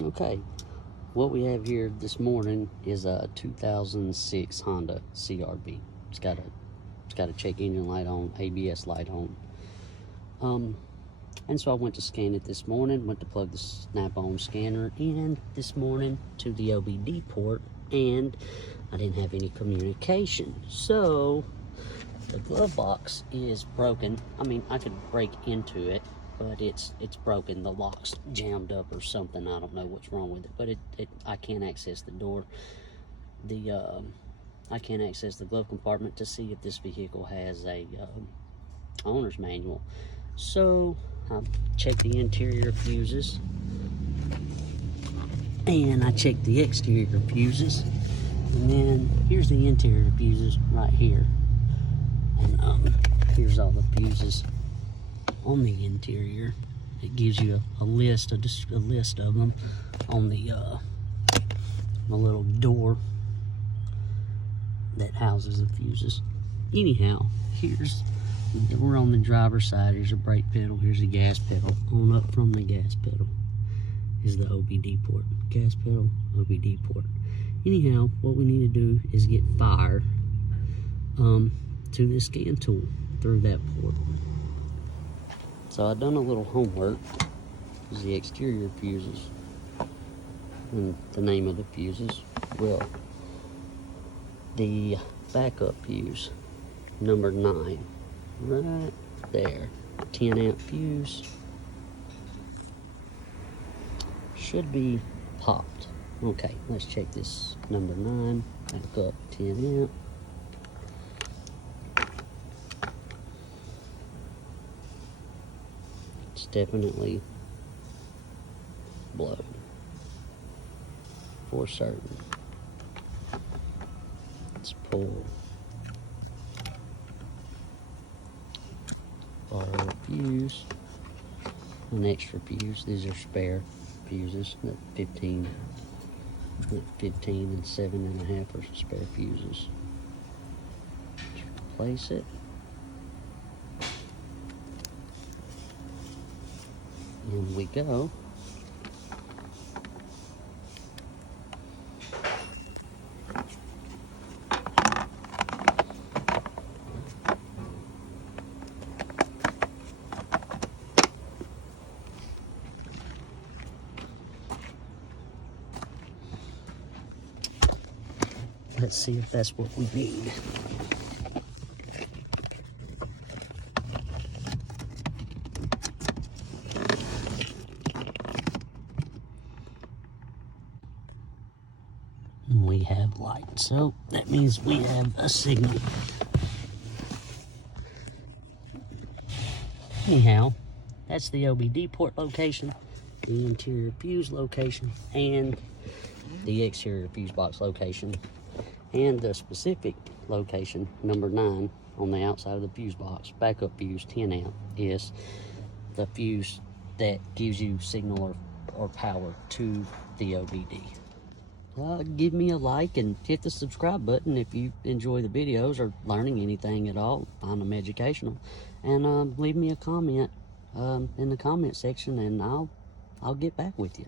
Okay, what we have here this morning is a 2006 Honda CR-V. It's got a check engine light on, ABS light on. And so I went to scan it this morning, went to plug the snap-on scanner in this morning to the OBD port, and I didn't have any communication. So the glove box is broken. I mean, I could break into it, but it's broken. The lock's jammed up or something. I don't know what's wrong with it, but I can't access the door. I can't access the glove compartment to see if this vehicle has a owner's manual. So I checked the interior fuses, and I checked the exterior fuses, and then here's the interior fuses right here, and here's all the fuses on the interior. It gives you a list of them on the little door that houses the fuses. Anyhow, we're on the driver's side. Here's a brake pedal, here's the gas pedal. On up from the gas pedal is the OBD port. Gas pedal, OBD port. Anyhow, what we need to do is get fire to this scan tool through that port. So I've done a little homework. This is the exterior fuses. And the name of the fuses, well, the backup fuse, number 9, right there. 10 amp fuse. Should be popped. Okay, let's check this number 9, backup 10 amp. It's definitely blown for certain. Let's pull borrow a fuse, an extra fuse. These are spare fuses. That 15 and 7.5 are spare fuses. Let's replace it. In we go. Let's see if that's what we need. We have light, so that means we have a signal. Anyhow, that's the OBD port location, the interior fuse location, and the exterior fuse box location, and the specific location, number 9, on the outside of the fuse box, backup fuse 10 amp, is the fuse that gives you signal or power to the OBD. Give me a like and hit the subscribe button if you enjoy the videos or learning anything at all, find them educational, and leave me a comment in the comment section, and I'll get back with you.